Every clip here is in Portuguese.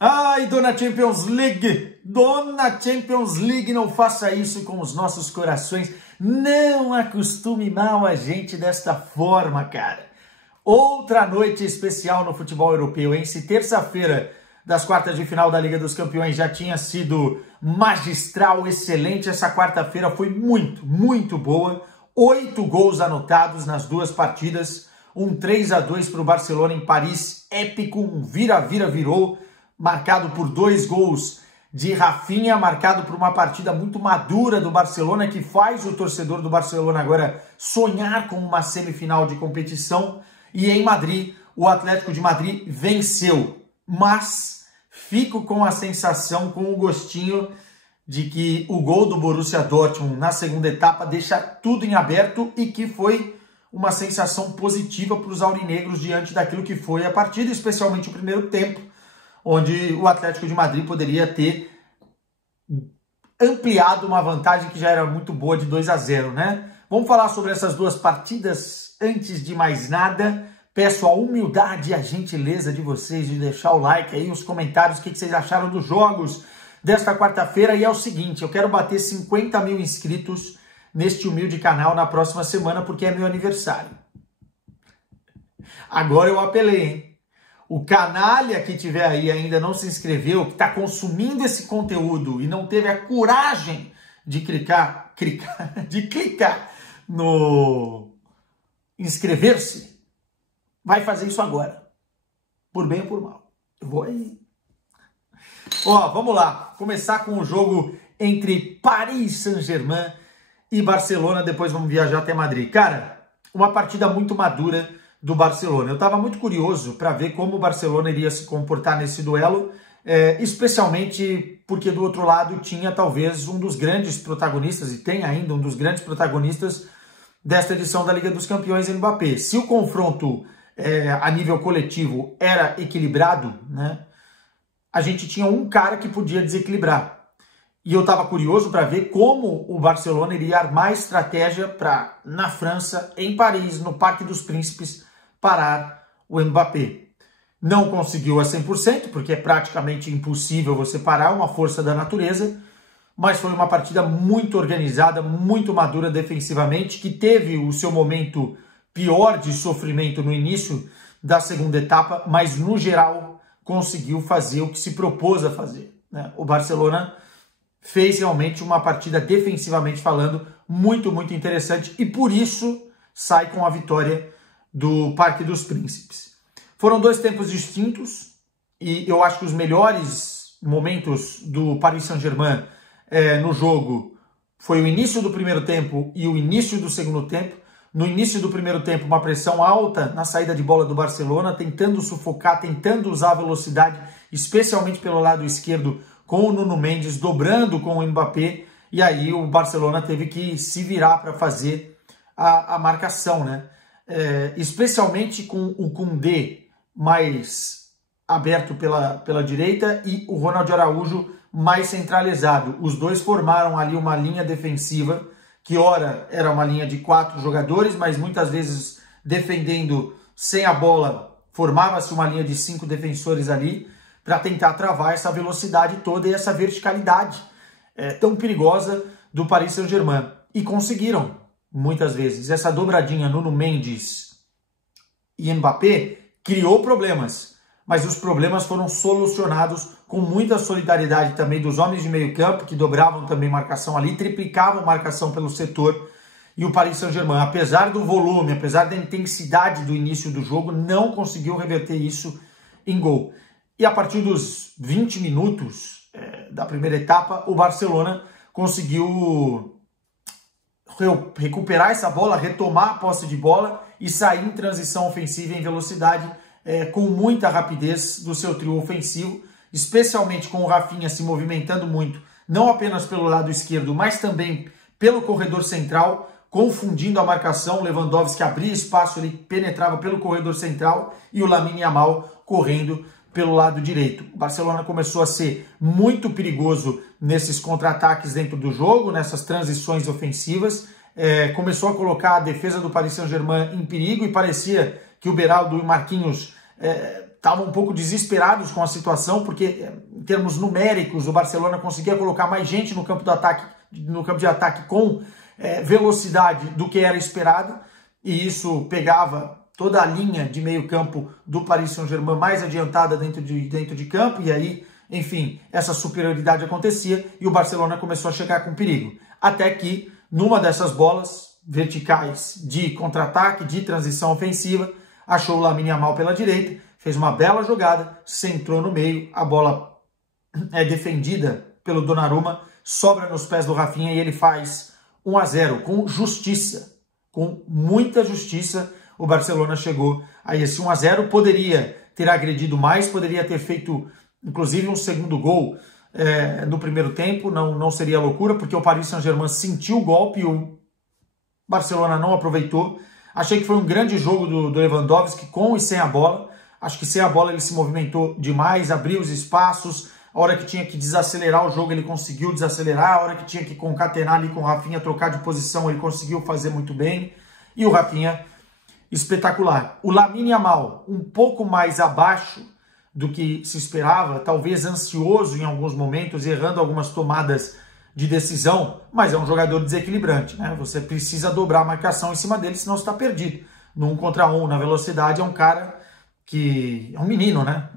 Ai, dona Champions League, dona Champions League, não faça isso com os nossos corações. Não acostume mal a gente desta forma, cara. Outra noite especial no futebol europeu, hein? Se terça-feira das quartas de final da Liga dos Campeões já tinha sido magistral, excelente, essa quarta-feira foi muito boa. 8 gols anotados nas duas partidas, um 3-2 para o Barcelona em Paris, épico, um vira-virou, marcado por 2 gols de Rafinha, marcado por uma partida muito madura do Barcelona, que faz o torcedor do Barcelona agora sonhar com uma semifinal de competição. E em Madrid, o Atlético de Madrid venceu, mas fico com a sensação, com o gostinho de que o gol do Borussia Dortmund na segunda etapa deixa tudo em aberto e que foi uma sensação positiva para os aurinegros diante daquilo que foi a partida, especialmente o primeiro tempo, onde o Atlético de Madrid poderia ter ampliado uma vantagem que já era muito boa de 2-0, né? Vamos falar sobre essas duas partidas. Antes de mais nada, peço a humildade e a gentileza de vocês de deixar o like aí, os comentários, o que vocês acharam dos jogos desta quarta-feira. E é o seguinte, eu quero bater 50 mil inscritos neste humilde canal na próxima semana, porque é meu aniversário. Agora eu apelei, hein? O canalha que tiver aí ainda não se inscreveu, que está consumindo esse conteúdo e não teve a coragem de clicar no inscrever-se, vai fazer isso agora. Por bem ou por mal. Eu vou aí. Ó, vamos lá. Começar com o jogo entre Paris Saint-Germain e Barcelona. Depois vamos viajar até Madrid. Cara, uma partida muito madura do Barcelona. Eu estava muito curioso para ver como o Barcelona iria se comportar nesse duelo, especialmente porque do outro lado tinha talvez um dos grandes protagonistas, e tem ainda um dos grandes protagonistas desta edição da Liga dos Campeões, Mbappé. Se o confronto a nível coletivo era equilibrado, né, a gente tinha um cara que podia desequilibrar. E eu estava curioso para ver como o Barcelona iria armar estratégia para, na França, em Paris, no Parque dos Príncipes, parar o Mbappé. Não conseguiu a 100%, porque é praticamente impossível você parar uma força da natureza, mas foi uma partida muito organizada, muito madura defensivamente, que teve o seu momento pior de sofrimento no início da segunda etapa, mas no geral conseguiu fazer o que se propôs a fazer, né? O Barcelona fez realmente uma partida defensivamente falando muito interessante e por isso sai com a vitória do Parque dos Príncipes. Foram 2 tempos distintos e eu acho que os melhores momentos do Paris Saint-Germain no jogo foi o início do primeiro tempo e o início do segundo tempo. No início do primeiro tempo, uma pressão alta na saída de bola do Barcelona, tentando sufocar, tentando usar a velocidade, especialmente pelo lado esquerdo, com o Nuno Mendes dobrando com o Mbappé, e aí o Barcelona teve que se virar para fazer a marcação, né? Especialmente com o Koundé mais aberto pela direita e o Ronald Araújo mais centralizado. Os dois formaram ali uma linha defensiva, que ora era uma linha de 4 jogadores, mas muitas vezes defendendo sem a bola, formava-se uma linha de 5 defensores ali, para tentar travar essa velocidade toda e essa verticalidade tão perigosa do Paris Saint-Germain. E conseguiram, muitas vezes. Essa dobradinha Nuno Mendes e Mbappé criou problemas, mas os problemas foram solucionados com muita solidariedade também dos homens de meio campo, que dobravam também marcação ali, triplicavam marcação pelo setor, e o Paris Saint-Germain, apesar do volume, apesar da intensidade do início do jogo, não conseguiu reverter isso em gol. E a partir dos 20 minutos da primeira etapa, o Barcelona conseguiu recuperar essa bola, retomar a posse de bola e sair em transição ofensiva em velocidade, com muita rapidez do seu trio ofensivo, especialmente com o Rafinha se movimentando muito, não apenas pelo lado esquerdo, mas também pelo corredor central, confundindo a marcação. O Lewandowski abria espaço, ele penetrava pelo corredor central e o Lamine Yamal correndo pelo lado direito. O Barcelona começou a ser muito perigoso nesses contra-ataques dentro do jogo, nessas transições ofensivas, começou a colocar a defesa do Paris Saint-Germain em perigo e parecia que o Beraldo e o Marquinhos estavam um pouco desesperados com a situação, porque em termos numéricos o Barcelona conseguia colocar mais gente no campo de ataque com velocidade do que era esperado, e isso pegava toda a linha de meio campo do Paris Saint-Germain mais adiantada dentro de campo, e aí, enfim, essa superioridade acontecia e o Barcelona começou a chegar com perigo. Até que, numa dessas bolas verticais de contra-ataque, de transição ofensiva, achou o Lamine Yamal pela direita, fez uma bela jogada, centrou no meio, a bola é defendida pelo Donnarumma, sobra nos pés do Rafinha e ele faz 1-0 com justiça, com muita justiça. O Barcelona chegou a esse 1-0, poderia ter agredido mais, poderia ter feito inclusive um segundo gol no primeiro tempo, não seria loucura, porque o Paris Saint-Germain sentiu o golpe e o Barcelona não aproveitou. Achei que foi um grande jogo do Lewandowski com e sem a bola. Acho que sem a bola ele se movimentou demais, abriu os espaços. A hora que tinha que desacelerar o jogo, ele conseguiu desacelerar. A hora que tinha que concatenar ali com o Rafinha, trocar de posição, ele conseguiu fazer muito bem. E o Rafinha, espetacular. O Lamine Yamal, um pouco mais abaixo do que se esperava, talvez ansioso em alguns momentos, errando algumas tomadas de decisão, mas é um jogador desequilibrante, né? Você precisa dobrar a marcação em cima dele, senão você está perdido. No 1 contra 1, na velocidade, é um cara que é um menino, né?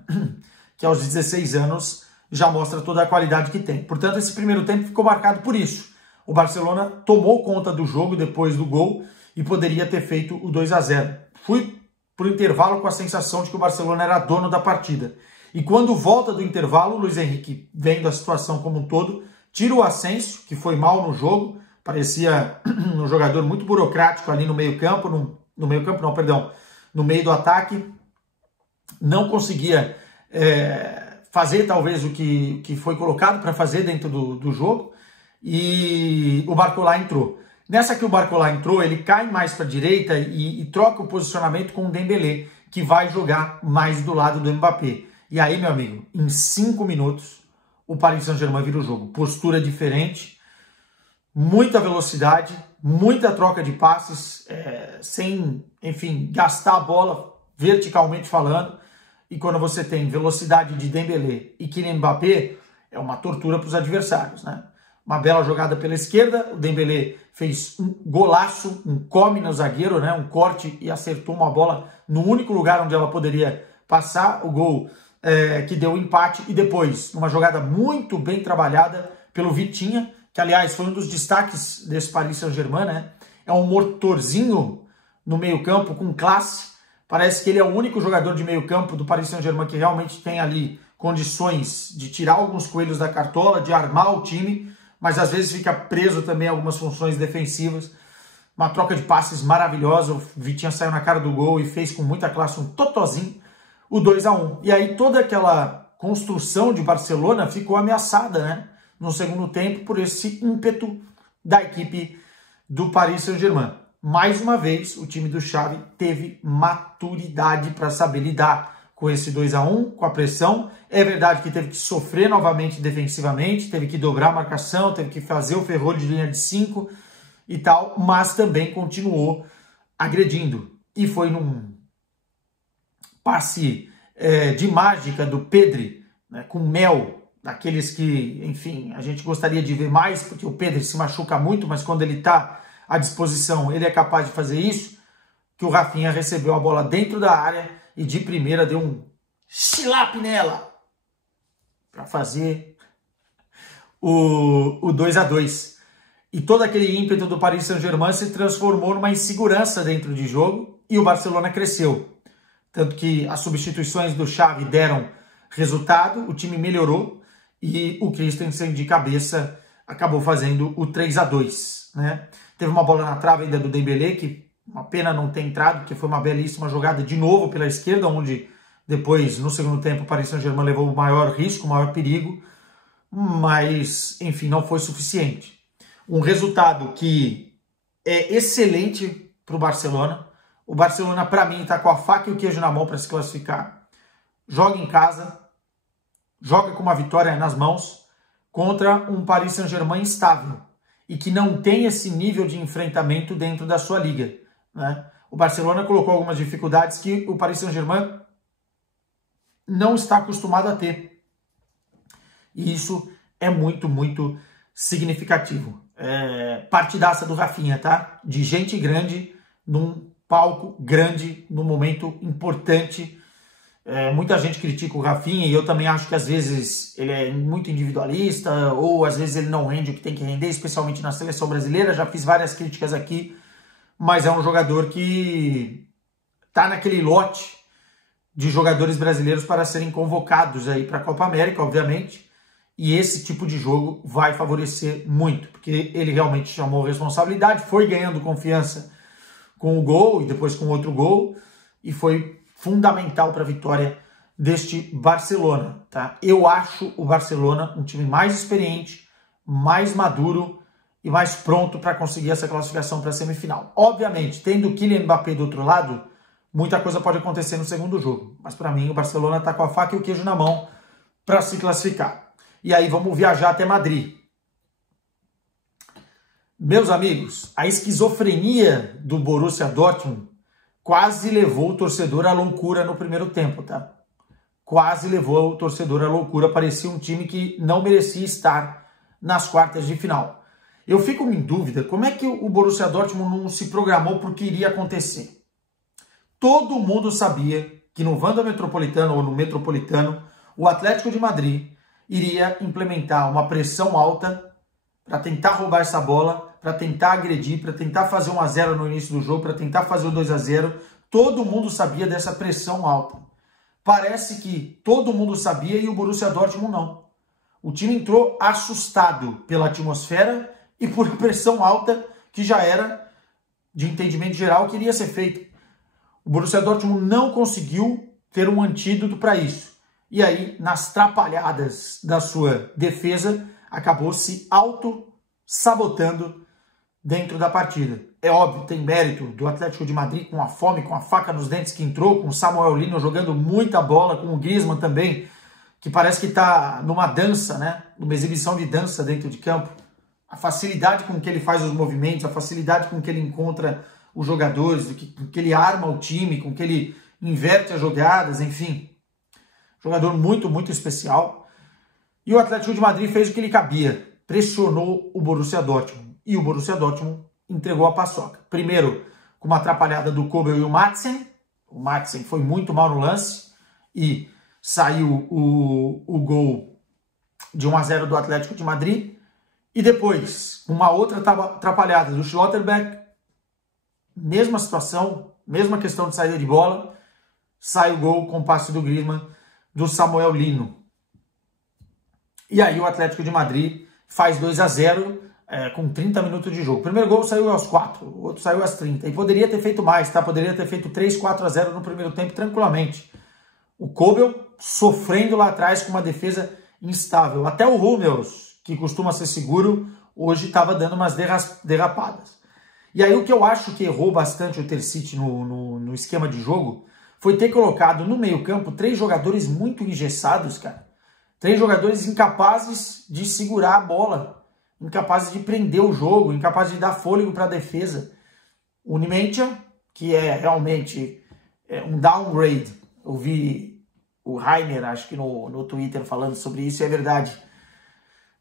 Que aos 16 anos já mostra toda a qualidade que tem. Portanto, esse primeiro tempo ficou marcado por isso. O Barcelona tomou conta do jogo depois do gol e poderia ter feito o 2-0. Fui para o intervalo com a sensação de que o Barcelona era dono da partida. E quando volta do intervalo, o Luis Henrique, vendo a situação como um todo, tira o Asensio, que foi mal no jogo, parecia um jogador muito burocrático ali no meio-campo, no meio do ataque, não conseguia fazer talvez o que foi colocado para fazer dentro do jogo, e o Barcola entrou. Nessa que o Barcola entrou, ele cai mais para a direita e troca o posicionamento com o Dembélé, que vai jogar mais do lado do Mbappé. E aí, meu amigo, em 5 minutos, o Paris Saint-Germain vira o jogo. Postura diferente, muita velocidade, muita troca de passes, sem, enfim, gastar a bola verticalmente falando. E quando você tem velocidade de Dembélé e Kylian Mbappé, é uma tortura para os adversários, né? Uma bela jogada pela esquerda, o Dembélé fez um golaço, um come no zagueiro, né? Um corte e acertou uma bola no único lugar onde ela poderia passar, o gol que deu o empate. E depois, uma jogada muito bem trabalhada pelo Vitinha, que aliás foi um dos destaques desse Paris Saint-Germain, né? É um motorzinho no meio campo com classe, parece que ele é o único jogador de meio campo do Paris Saint-Germain que realmente tem ali condições de tirar alguns coelhos da cartola, de armar o time, mas às vezes fica preso também a algumas funções defensivas. Uma troca de passes maravilhosa, o Vitinha saiu na cara do gol e fez com muita classe um totozinho, o 2-1. E aí toda aquela construção de Barcelona ficou ameaçada, né, no segundo tempo por esse ímpeto da equipe do Paris Saint-Germain. Mais uma vez, o time do Xavi teve maturidade para saber lidar com esse 2-1, com a pressão. É verdade que teve que sofrer novamente defensivamente, teve que dobrar a marcação, teve que fazer o ferrolho de linha de 5 e tal, mas também continuou agredindo. E foi num passe de mágica do Pedri, né, com mel, daqueles que, enfim, a gente gostaria de ver mais, porque o Pedri se machuca muito, mas quando ele está à disposição, ele é capaz de fazer isso, que o Rafinha recebeu a bola dentro da área e de primeira deu um chilape nela para fazer o 2-2. E todo aquele ímpeto do Paris Saint-Germain se transformou numa insegurança dentro de jogo e o Barcelona cresceu. Tanto que as substituições do Xavi deram resultado, o time melhorou e o Christensen de cabeça acabou fazendo o 3-2. Né? Teve uma bola na trave ainda do Dembélé, que uma pena não ter entrado, porque foi uma belíssima jogada de novo pela esquerda, onde depois, no segundo tempo, o Paris Saint-Germain levou o maior risco, o maior perigo, mas, enfim, não foi suficiente. Um resultado que é excelente para o Barcelona. O Barcelona, para mim, está com a faca e o queijo na mão para se classificar. Joga em casa, joga com uma vitória nas mãos, contra um Paris Saint-Germain instável e que não tem esse nível de enfrentamento dentro da sua liga. Né? O Barcelona colocou algumas dificuldades que o Paris Saint-Germain não está acostumado a ter. E isso é muito, muito significativo. Partidaça do Rafinha, tá? De gente grande, num palco grande, num momento importante. Muita gente critica o Rafinha e eu também acho que às vezes ele é muito individualista ou às vezes ele não rende o que tem que render, especialmente na seleção brasileira. Já fiz várias críticas aqui, mas é um jogador que tá naquele lote de jogadores brasileiros para serem convocados aí para a Copa América, obviamente, e esse tipo de jogo vai favorecer muito, porque ele realmente chamou responsabilidade, foi ganhando confiança com o gol e depois com outro gol, e foi fundamental para a vitória deste Barcelona, tá? Eu acho o Barcelona um time mais experiente, mais maduro e mais pronto para conseguir essa classificação para a semifinal. Obviamente, tendo o Kylian Mbappé do outro lado, muita coisa pode acontecer no segundo jogo. Mas para mim o Barcelona está com a faca e o queijo na mão para se classificar. E aí vamos viajar até Madrid. Meus amigos, a esquizofrenia do Borussia Dortmund quase levou o torcedor à loucura no primeiro tempo, tá? Quase levou o torcedor à loucura. Parecia um time que não merecia estar nas quartas de final. Eu fico em dúvida como é que o Borussia Dortmund não se programou para o que iria acontecer. Todo mundo sabia que no Wanda Metropolitano ou no Metropolitano, o Atlético de Madrid iria implementar uma pressão alta para tentar roubar essa bola, para tentar agredir, para tentar fazer 1-0 no início do jogo, para tentar fazer o 2-0. Todo mundo sabia dessa pressão alta. Parece que todo mundo sabia e o Borussia Dortmund não. O time entrou assustado pela atmosfera e por pressão alta que já era de entendimento geral que iria ser feita. O Borussia Dortmund não conseguiu ter um antídoto para isso. E aí, nas trapalhadas da sua defesa, acabou se auto-sabotando dentro da partida. É óbvio, tem mérito do Atlético de Madrid com a fome, com a faca nos dentes que entrou, com o Samuel Lino jogando muita bola, com o Griezmann também, que parece que está numa dança, né? Numa exibição de dança dentro de campo. A facilidade com que ele faz os movimentos, a facilidade com que ele encontra os jogadores, com que ele arma o time, com que ele inverte as jogadas, enfim. Jogador muito, muito especial. E o Atlético de Madrid fez o que lhe cabia. Pressionou o Borussia Dortmund. E o Borussia Dortmund entregou a paçoca. Primeiro, com uma atrapalhada do Kobel e o Madsen. O Madsen foi muito mal no lance. E saiu o gol de 1-0 do Atlético de Madrid. E depois, uma outra atrapalhada do Schlotterbeck. Mesma situação, mesma questão de saída de bola. Sai o gol com o passe do Griezmann, do Samuel Lino. E aí o Atlético de Madrid faz 2-0 com 30 minutos de jogo. O primeiro gol saiu aos 4, o outro saiu aos 30. E poderia ter feito mais, tá? Poderia ter feito 3-4-0 no primeiro tempo tranquilamente. O Kobel sofrendo lá atrás com uma defesa instável. Até o Hummels, que costuma ser seguro, hoje estava dando umas derrapadas. E aí o que eu acho que errou bastante o Terzic no esquema de jogo foi ter colocado no meio-campo 3 jogadores muito engessados, cara. 3 jogadores incapazes de segurar a bola, incapazes de prender o jogo, incapazes de dar fôlego para a defesa. O Nimentia, que é realmente um downgrade. Eu vi o Rainer, acho que no Twitter, falando sobre isso, e é verdade,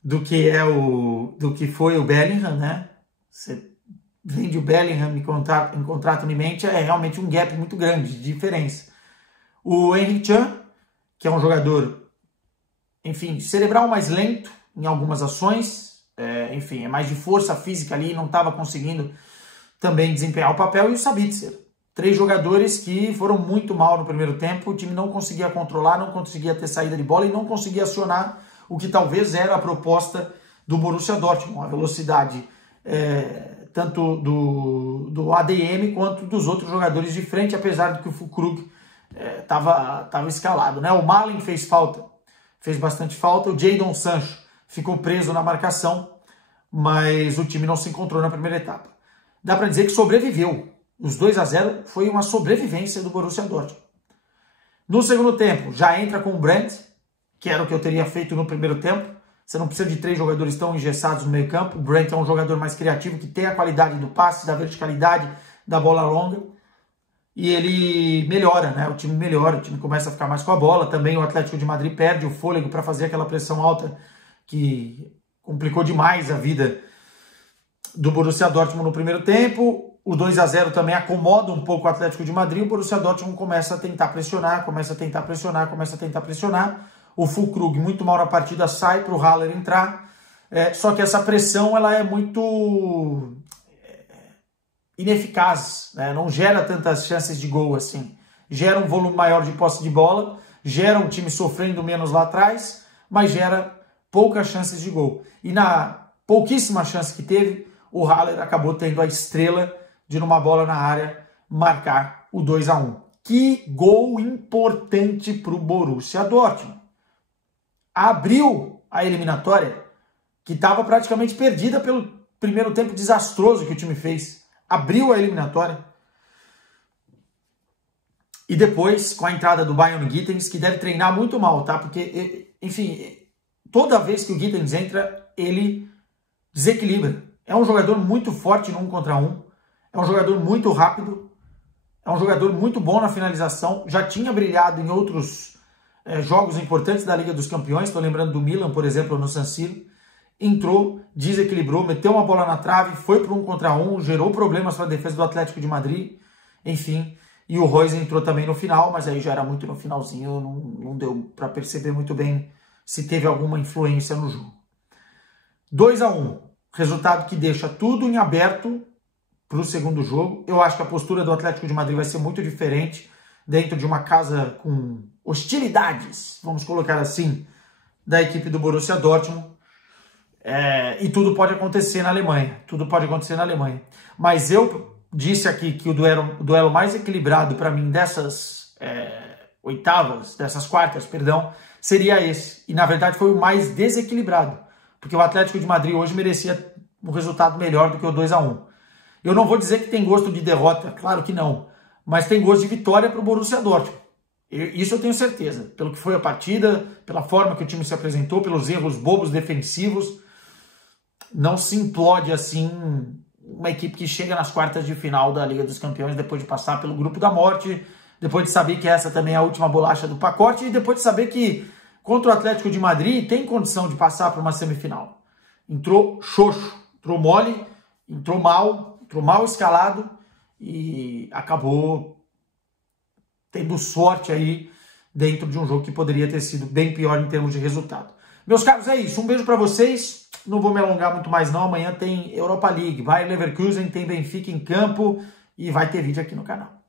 do que foi o Bellingham, né? Você vende o Bellingham em contrato Nimentia, é realmente um gap muito grande de diferença. O Henry Chan, que é um jogador, enfim, cerebral mais lento em algumas ações, enfim, é mais de força física ali, não estava conseguindo também desempenhar o papel, e o Sabitzer. 3 jogadores que foram muito mal no primeiro tempo, o time não conseguia controlar, não conseguia ter saída de bola e não conseguia acionar o que talvez era a proposta do Borussia Dortmund, a velocidade tanto do ADM quanto dos outros jogadores de frente, apesar de que o Füllkrug estava escalado, né? O Malen fez bastante falta, o Jadon Sancho ficou preso na marcação, mas o time não se encontrou na primeira etapa. Dá para dizer que sobreviveu. Os 2-0 foi uma sobrevivência do Borussia Dortmund. No segundo tempo, já entra com o Brandt, que era o que eu teria feito no primeiro tempo. Você não precisa de 3 jogadores tão engessados no meio campo. O Brandt é um jogador mais criativo, que tem a qualidade do passe, da verticalidade, da bola longa. e ele melhora, né? O time melhora, o time começa a ficar mais com a bola. Também o Atlético de Madrid perde o fôlego para fazer aquela pressão alta que complicou demais a vida do Borussia Dortmund no primeiro tempo. O 2-0 também acomoda um pouco o Atlético de Madrid. O Borussia Dortmund começa a tentar pressionar. O Füllkrug, muito mal na partida, sai para o Haller entrar. Só que essa pressão ela é muito ineficaz, né? Não gera tantas chances de gol assim. Gera um volume maior de posse de bola, gera um time sofrendo menos lá atrás, mas gera poucas chances de gol. E na pouquíssima chance que teve, o Haller acabou tendo a estrela de, numa bola na área, marcar o 2-1. Que gol importante para o Borussia Dortmund. Abriu a eliminatória, que estava praticamente perdida pelo primeiro tempo desastroso que o time fez. Abriu a eliminatória. E depois, com a entrada do Bayern Gittens, que deve treinar muito mal, tá? Porque, enfim, toda vez que o Gittens entra, ele desequilibra. É um jogador muito forte no 1 contra 1. É um jogador muito rápido. É um jogador muito bom na finalização. Já tinha brilhado em outros jogos importantes da Liga dos Campeões. Estou lembrando do Milan, por exemplo, no San Siro. Entrou, desequilibrou, meteu uma bola na trave, foi para o 1 contra 1, gerou problemas para a defesa do Atlético de Madrid, enfim. E o Reus entrou também no final, mas aí já era muito no finalzinho, não deu para perceber muito bem se teve alguma influência no jogo. 2-1, resultado que deixa tudo em aberto para o segundo jogo. Eu acho que a postura do Atlético de Madrid vai ser muito diferente dentro de uma casa com hostilidades, vamos colocar assim, da equipe do Borussia Dortmund. E tudo pode acontecer na Alemanha. Tudo pode acontecer na Alemanha. Mas eu disse aqui que o duelo mais equilibrado para mim dessas quartas, seria esse. E na verdade foi o mais desequilibrado. Porque o Atlético de Madrid hoje merecia um resultado melhor do que o 2-1. Eu não vou dizer que tem gosto de derrota, claro que não. Mas tem gosto de vitória para o Borussia Dortmund. Isso eu tenho certeza. Pelo que foi a partida, pela forma que o time se apresentou, pelos erros bobos defensivos. Não se implode assim uma equipe que chega nas quartas de final da Liga dos Campeões depois de passar pelo grupo da morte, depois de saber que essa também é a última bolacha do pacote e depois de saber que contra o Atlético de Madrid tem condição de passar para uma semifinal. Entrou xoxo, entrou mole, entrou mal escalado e acabou tendo sorte aí dentro de um jogo que poderia ter sido bem pior em termos de resultado. Meus caros, é isso. Um beijo para vocês. Não vou me alongar muito mais não. Amanhã tem Europa League. Vai Leverkusen, tem Benfica em campo e vai ter vídeo aqui no canal.